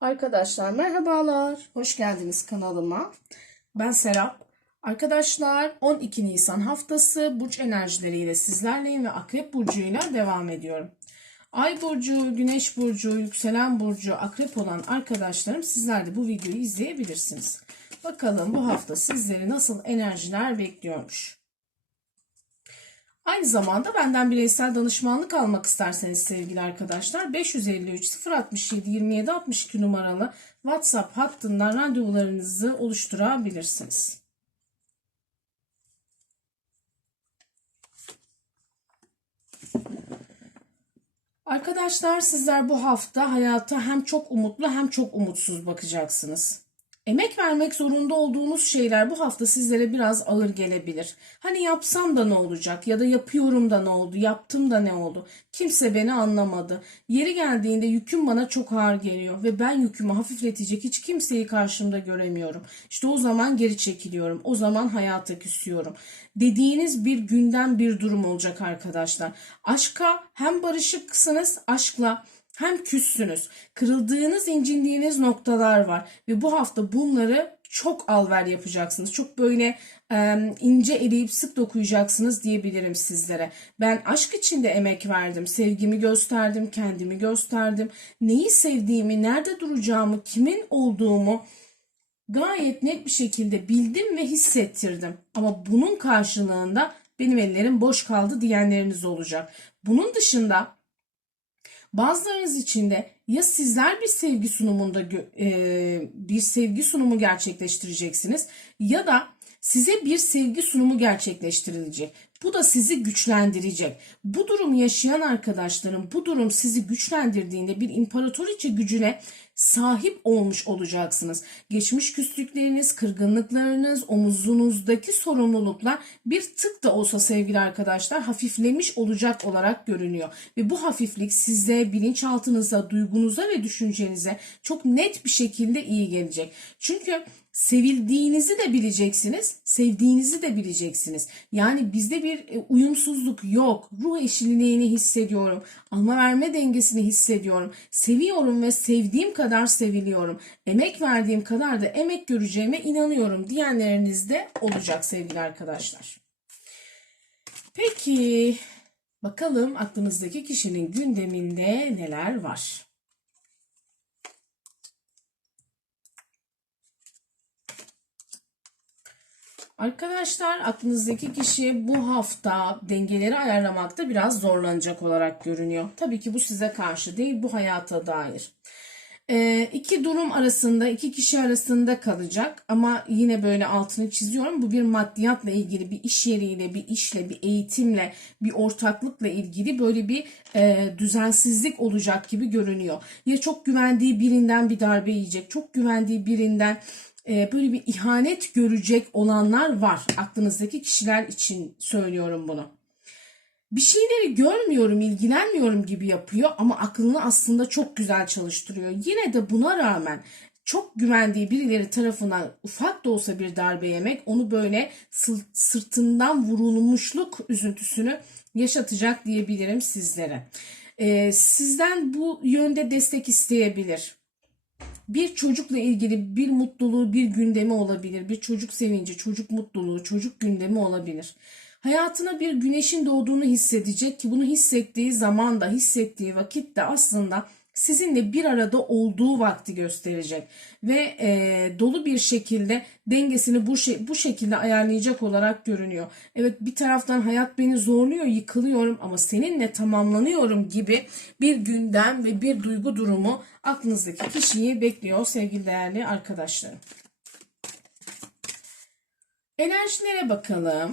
Arkadaşlar merhabalar. Hoş geldiniz kanalıma. Ben Serap. Arkadaşlar 12 Nisan haftası burç enerjileriyle sizlerleyim ve Akrep burcuyla devam ediyorum. Ay burcu, Güneş burcu, yükselen burcu, Akrep olan arkadaşlarım sizler de bu videoyu izleyebilirsiniz. Bakalım bu hafta sizleri nasıl enerjiler bekliyormuş. Aynı zamanda benden bireysel danışmanlık almak isterseniz sevgili arkadaşlar 553 067 27 62 numaralı WhatsApp hattından randevularınızı oluşturabilirsiniz. Arkadaşlar sizler bu hafta hayata hem çok umutlu hem çok umutsuz bakacaksınız. Emek vermek zorunda olduğunuz şeyler bu hafta sizlere biraz ağır gelebilir. Hani yapsam da ne olacak ya da yapıyorum da ne oldu, yaptım da ne oldu? Kimse beni anlamadı. Yeri geldiğinde yüküm bana çok ağır geliyor ve ben yükümü hafifletecek hiç kimseyi karşımda göremiyorum. İşte o zaman geri çekiliyorum. O zaman hayata küsüyorum. Dediğiniz bir günden bir durum olacak arkadaşlar. Aşka hem barışıksınız, aşkla hem küssünüz. Kırıldığınız, incindiğiniz noktalar var ve bu hafta bunları çok alver yapacaksınız. Çok böyle e, ince eleyip sık dokuyacaksınız diyebilirim sizlere. Ben aşk için de emek verdim. Sevgimi gösterdim, kendimi gösterdim. Neyi sevdiğimi, nerede duracağımı, kimin olduğumu gayet net bir şekilde bildim ve hissettirdim. Ama bunun karşılığında benim ellerim boş kaldı diyenleriniz olacak. Bunun dışında Bazılarınız için de ya sizler bir sevgi sunumunda e, bir sevgi sunumu gerçekleştireceksiniz ya da size bir sevgi sunumu gerçekleştirilecek. Bu da sizi güçlendirecek. Bu durum yaşayan arkadaşlarım bu durum sizi güçlendirdiğinde bir imparatoriçe gücüne sahip olmuş olacaksınız. Geçmiş küslükleriniz, kırgınlıklarınız, omuzunuzdaki sorumluluklar bir tık da olsa sevgili arkadaşlar hafiflemiş olacak olarak görünüyor. Ve bu hafiflik size, bilinçaltınıza, duygunuza ve düşüncenize çok net bir şekilde iyi gelecek. Çünkü sevildiğinizi de bileceksiniz, sevdiğinizi de bileceksiniz. Yani bizde bir e, uyumsuzluk yok. Ruh eşliliğini hissediyorum. Alma verme dengesini hissediyorum. Seviyorum ve sevdiğim kadar seviliyorum. Emek verdiğim kadar da emek göreceğime inanıyorum diyenleriniz de olacak sevgili arkadaşlar. Peki bakalım aklınızdaki kişinin gündeminde neler var? Arkadaşlar aklınızdaki kişi bu hafta dengeleri ayarlamakta biraz zorlanacak olarak görünüyor. Tabii ki bu size karşı değil bu hayata dair. Ee, iki durum arasında iki kişi arasında kalacak ama yine böyle altını çiziyorum. Bu bir maddiyatla ilgili bir iş yeriyle bir işle bir eğitimle bir ortaklıkla ilgili böyle bir e, düzensizlik olacak gibi görünüyor. Ya çok güvendiği birinden bir darbe yiyecek çok güvendiği birinden e, böyle bir ihanet görecek olanlar var. Aklınızdaki kişiler için söylüyorum bunu. Bir şeyleri görmüyorum, ilgilenmiyorum gibi yapıyor ama aklını aslında çok güzel çalıştırıyor. Yine de buna rağmen çok güvendiği birileri tarafından ufak da olsa bir darbe yemek onu böyle sırtından vurulmuşluk üzüntüsünü yaşatacak diyebilirim sizlere. Ee, sizden bu yönde destek isteyebilir bir çocukla ilgili bir mutluluğu, bir gündemi olabilir. Bir çocuk sevinci, çocuk mutluluğu, çocuk gündemi olabilir. Hayatına bir güneşin doğduğunu hissedecek ki bunu hissettiği zaman da hissettiği vakit de aslında sizinle bir arada olduğu vakti gösterecek ve e, dolu bir şekilde dengesini bu şey, bu şekilde ayarlayacak olarak görünüyor. Evet bir taraftan hayat beni zorluyor, yıkılıyorum ama seninle tamamlanıyorum gibi bir gündem ve bir duygu durumu aklınızdaki kişiyi bekliyor sevgili değerli arkadaşlarım. Enerjilere bakalım.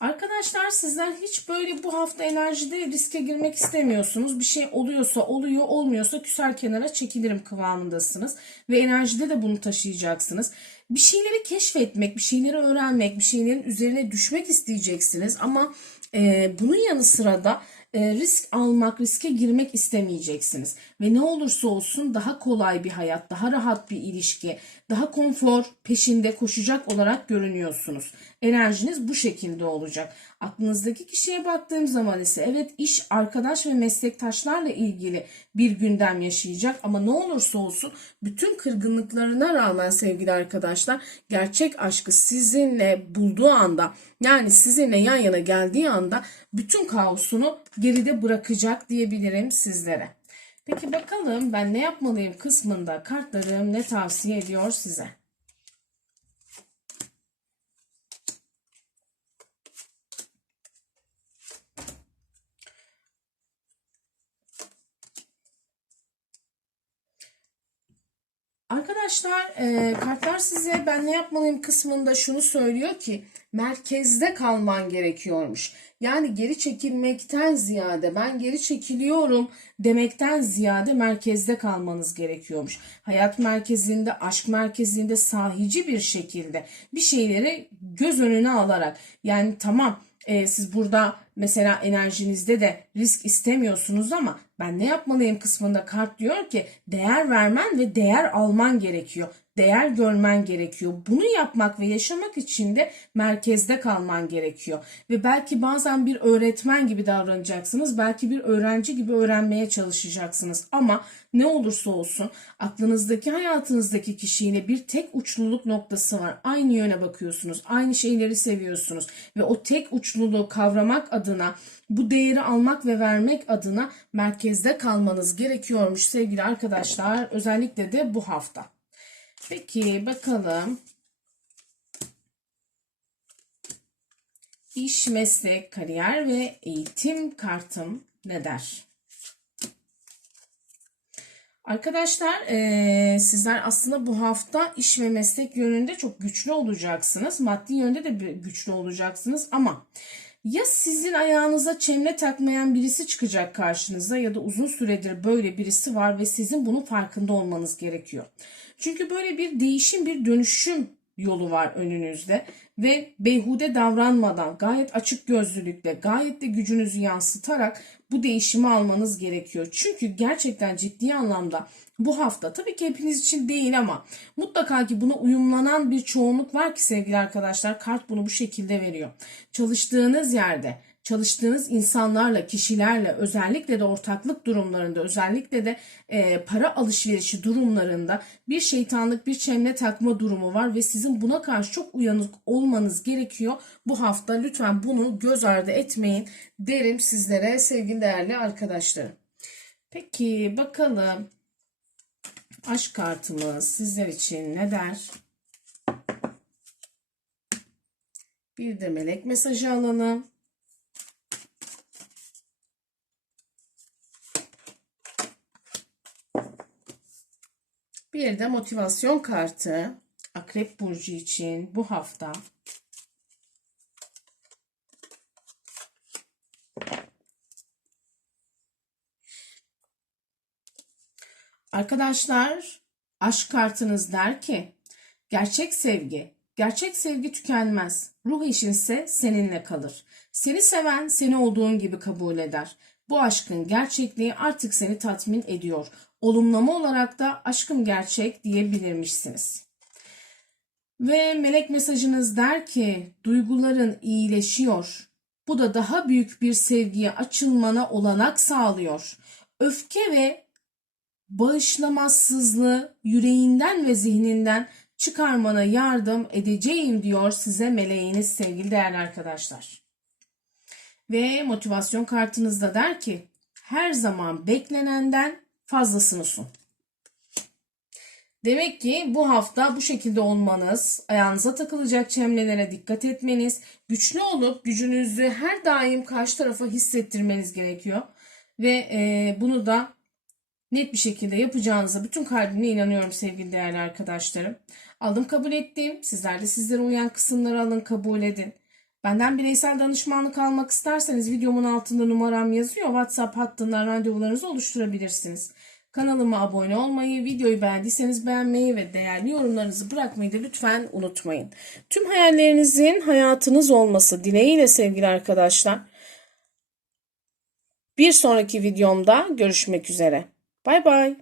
Arkadaşlar sizler hiç böyle bu hafta enerjide riske girmek istemiyorsunuz. Bir şey oluyorsa oluyor, olmuyorsa küser kenara çekilirim kıvamındasınız. Ve enerjide de bunu taşıyacaksınız. Bir şeyleri keşfetmek, bir şeyleri öğrenmek, bir şeylerin üzerine düşmek isteyeceksiniz. Ama e, bunun yanı sıra da e, risk almak, riske girmek istemeyeceksiniz. Ve ne olursa olsun daha kolay bir hayat, daha rahat bir ilişki, daha konfor peşinde koşacak olarak görünüyorsunuz. Enerjiniz bu şekilde olacak. Aklınızdaki kişiye baktığım zaman ise evet iş, arkadaş ve meslektaşlarla ilgili bir gündem yaşayacak ama ne olursa olsun bütün kırgınlıklarına rağmen sevgili arkadaşlar gerçek aşkı sizinle bulduğu anda yani sizinle yan yana geldiği anda bütün kaosunu geride bırakacak diyebilirim sizlere. Peki bakalım ben ne yapmalıyım kısmında kartlarım ne tavsiye ediyor size? Arkadaşlar e, kartlar size ben ne yapmalıyım kısmında şunu söylüyor ki merkezde kalman gerekiyormuş. Yani geri çekilmekten ziyade ben geri çekiliyorum demekten ziyade merkezde kalmanız gerekiyormuş. Hayat merkezinde, aşk merkezinde sahici bir şekilde bir şeyleri göz önüne alarak yani tamam e, siz burada mesela enerjinizde de risk istemiyorsunuz ama ben ne yapmalıyım kısmında kart diyor ki değer vermen ve değer alman gerekiyor. Değer görmen gerekiyor. Bunu yapmak ve yaşamak için de merkezde kalman gerekiyor. Ve belki bazen bir öğretmen gibi davranacaksınız. Belki bir öğrenci gibi öğrenmeye çalışacaksınız. Ama ne olursa olsun aklınızdaki hayatınızdaki kişiyle bir tek uçluluk noktası var. Aynı yöne bakıyorsunuz. Aynı şeyleri seviyorsunuz. Ve o tek uçluluğu kavramak adına bu değeri almak ve vermek adına merkezde kalmanız gerekiyormuş sevgili arkadaşlar. Özellikle de bu hafta. Peki bakalım. İş, meslek, kariyer ve eğitim kartım ne der? Arkadaşlar eee, sizler aslında bu hafta iş ve meslek yönünde çok güçlü olacaksınız. Maddi yönde de güçlü olacaksınız ama ya sizin ayağınıza çemre takmayan birisi çıkacak karşınıza ya da uzun süredir böyle birisi var ve sizin bunun farkında olmanız gerekiyor. Çünkü böyle bir değişim, bir dönüşüm yolu var önünüzde ve beyhude davranmadan gayet açık gözlülükle gayet de gücünüzü yansıtarak bu değişimi almanız gerekiyor. Çünkü gerçekten ciddi anlamda bu hafta tabii ki hepiniz için değil ama mutlaka ki buna uyumlanan bir çoğunluk var ki sevgili arkadaşlar kart bunu bu şekilde veriyor. Çalıştığınız yerde çalıştığınız insanlarla, kişilerle özellikle de ortaklık durumlarında, özellikle de e, para alışverişi durumlarında bir şeytanlık, bir çemre takma durumu var ve sizin buna karşı çok uyanık olmanız gerekiyor. Bu hafta lütfen bunu göz ardı etmeyin derim sizlere sevgili değerli arkadaşlarım. Peki bakalım aşk kartımız sizler için ne der? Bir de melek mesajı alalım. Bir de motivasyon kartı Akrep Burcu için bu hafta. Arkadaşlar aşk kartınız der ki gerçek sevgi, gerçek sevgi tükenmez. Ruh işinse seninle kalır. Seni seven seni olduğun gibi kabul eder. Bu aşkın gerçekliği artık seni tatmin ediyor. Olumlama olarak da aşkım gerçek diyebilirmişsiniz. Ve melek mesajınız der ki duyguların iyileşiyor. Bu da daha büyük bir sevgiye açılmana olanak sağlıyor. Öfke ve bağışlamazsızlığı yüreğinden ve zihninden çıkarmana yardım edeceğim diyor size meleğiniz sevgili değerli arkadaşlar. Ve motivasyon kartınızda der ki her zaman beklenenden fazlasını sun. Demek ki bu hafta bu şekilde olmanız, ayağınıza takılacak çemlelere dikkat etmeniz, güçlü olup gücünüzü her daim karşı tarafa hissettirmeniz gerekiyor. Ve e, bunu da net bir şekilde yapacağınıza bütün kalbimle inanıyorum sevgili değerli arkadaşlarım. Aldım kabul ettim. Sizler de sizlere uyan kısımları alın kabul edin. Benden bireysel danışmanlık almak isterseniz videomun altında numaram yazıyor. WhatsApp hattından randevularınızı oluşturabilirsiniz. Kanalıma abone olmayı, videoyu beğendiyseniz beğenmeyi ve değerli yorumlarınızı bırakmayı da lütfen unutmayın. Tüm hayallerinizin hayatınız olması dileğiyle sevgili arkadaşlar. Bir sonraki videomda görüşmek üzere. Bye bye.